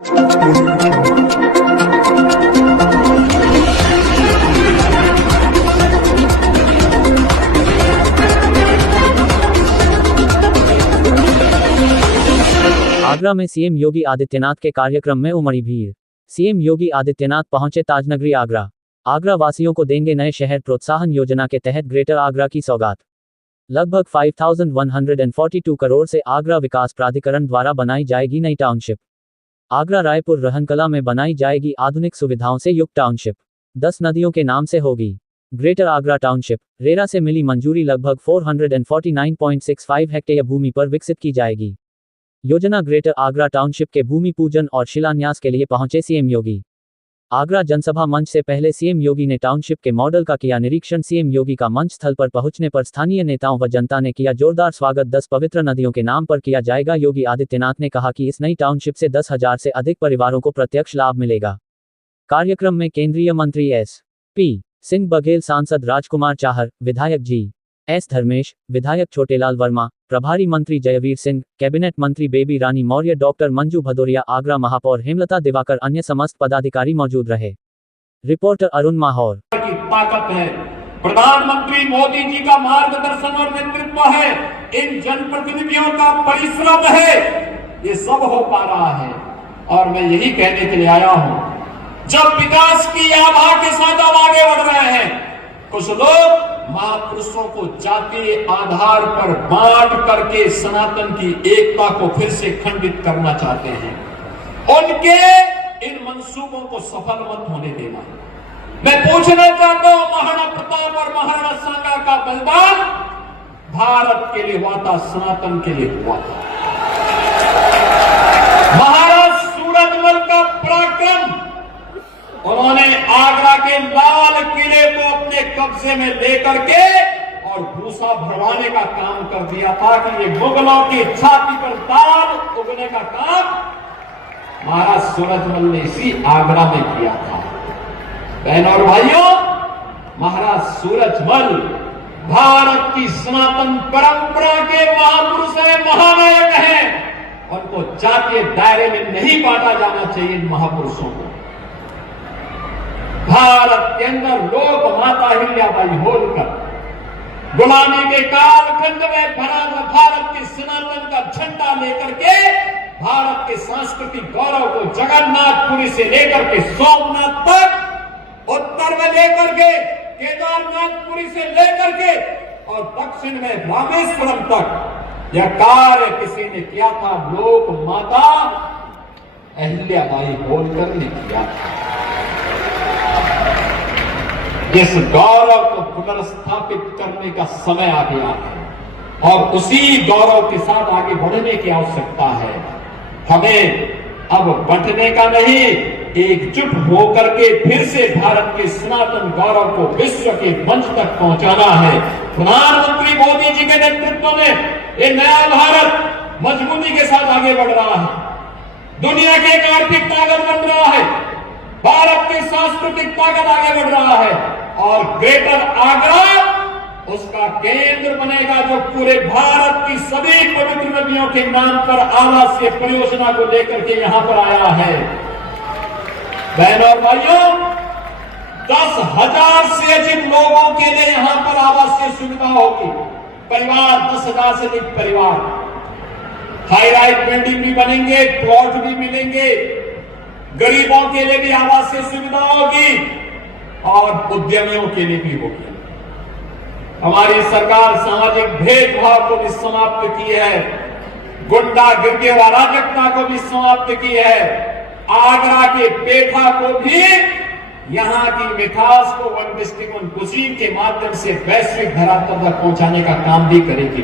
आगरा में सीएम योगी आदित्यनाथ के कार्यक्रम में उमड़ी भीड़। सीएम योगी आदित्यनाथ पहुंचे ताजनगरी आगरा। आगरा वासियों को देंगे नए शहर प्रोत्साहन योजना के तहत ग्रेटर आगरा की सौगात। लगभग 5142 करोड़ से आगरा विकास प्राधिकरण द्वारा बनाई जाएगी नई टाउनशिप। आगरा रायपुर रहनकला में बनाई जाएगी आधुनिक सुविधाओं से युक्त टाउनशिप। 10 नदियों के नाम से होगी ग्रेटर आगरा टाउनशिप। रेरा से मिली मंजूरी लगभग 449.65 हेक्टेयर भूमि पर विकसित की जाएगी। योजना ग्रेटर आगरा टाउनशिप के भूमि पूजन और शिलान्यास के लिए पहुंचे सीएम योगी। आगरा जनसभा मंच से पहले सीएम योगी ने टाउनशिप के मॉडल का किया निरीक्षण। सीएम योगी का मंच स्थल पर पहुंचने पर स्थानीय नेताओं व जनता ने किया जोरदार स्वागत। 10 पवित्र नदियों के नाम पर किया जाएगा। योगी आदित्यनाथ ने कहा कि इस नई टाउनशिप से 10,000 से अधिक परिवारों को प्रत्यक्ष लाभ मिलेगा। कार्यक्रम में केंद्रीय मंत्री एस.पी. सिंह बघेल, सांसद राजकुमार चाहर, विधायक जी.एस. धर्मेश, विधायक छोटेलाल वर्मा, प्रभारी मंत्री जयवीर सिंह, कैबिनेट मंत्री बेबी रानी मौर्य, डॉक्टर मंजू भदौरिया, आगरा महापौर हेमलता दिवाकर, अन्य समस्त पदाधिकारी मौजूद रहे। रिपोर्टर अरुण माहौर। की ताकत है, प्रधानमंत्री मोदी जी का मार्गदर्शन और नेतृत्व है, इन जनप्रतिनिधियों का परिश्रम है, ये सब हो पा रहा है। और मैं यही कहने के लिए आया हूं, जब विकास की आभा के साथ अब आगे बढ़ रहे हैं, कुछ लोग महापुरुषों को जातीय आधार पर बांट करके सनातन की एकता को फिर से खंडित करना चाहते हैं। उनके इन मंसूबों को सफल मत होने देना। मैं पूछना चाहता हूं, महाराणा प्रताप और महाराणा सांगा का बलिदान भारत के लिए हुआ था, सनातन के लिए हुआ था। महाराज सूरजमल का पराक्रम, उन्होंने आगरा के लाल किले को अपने कब्जे में लेकर के और भूसा भरवाने का काम कर दिया था कि ये मुगलों की छाती पर दाल उगने का काम महाराज सूरजमल ने इसी आगरा में किया था। बहनों और भाइयों, महाराज सूरजमल भारत की सनातन परंपरा के महापुरुष हैं, महानायक हैं। उनको जातीय दायरे में नहीं बांटा जाना चाहिए। इन महापुरुषों को भारत के अंदर लोक माता अहिल्याबाई होलकर गुलामी के कालखंड में भारत के सनातन का झंडा लेकर के भारत के सांस्कृतिक गौरव को जगन्नाथपुरी से लेकर के सोमनाथ तक, उत्तर में लेकर के केदारनाथपुरी से लेकर के और दक्षिण में रामेश्वरम तक यह कार्य किसी ने किया था, लोक माता अहिल्याबाई होलकर ने किया था। इस गौरव को पुनर्स्थापित करने का समय आ गया है और उसी गौरव के साथ आगे बढ़ने की आवश्यकता है। हमें अब बंटने का नहीं, एकजुट होकर के फिर से भारत के सनातन गौरव को विश्व के मंच तक पहुंचाना है। प्रधानमंत्री मोदी जी के नेतृत्व में ये नया भारत मजबूती के साथ आगे बढ़ रहा है। दुनिया की एक आर्थिक ताकत बन रहा है, भारत की सांस्कृतिक ताकत आगे बढ़ रहा है और ग्रेटर आगरा उसका केंद्र बनेगा, जो पूरे भारत की सभी पवित्र नदियों के नाम पर आवासीय परियोजना को लेकर के यहां पर आया है। बहनों और भाइयों, 10,000 से अधिक लोगों के लिए यहां पर आवासीय सुविधा होगी। परिवार 10,000 से अधिक परिवार, हाई राइज बिल्डिंग भी बनेंगे, प्लॉट भी मिलेंगे, गरीबों के लिए भी आवासीय सुविधा होगी और उद्यमियों के लिए भी होगी। हमारी सरकार सामाजिक भेदभाव को भी समाप्त की है, गुंडागिर्दी और अराजकता को भी समाप्त की है। आगरा के पेठा को भी यहां की मिठास को वन डिस्ट्रिक्ट वन कुजीन के माध्यम से वैश्विक धरातल तक पहुंचाने का काम भी करेगी।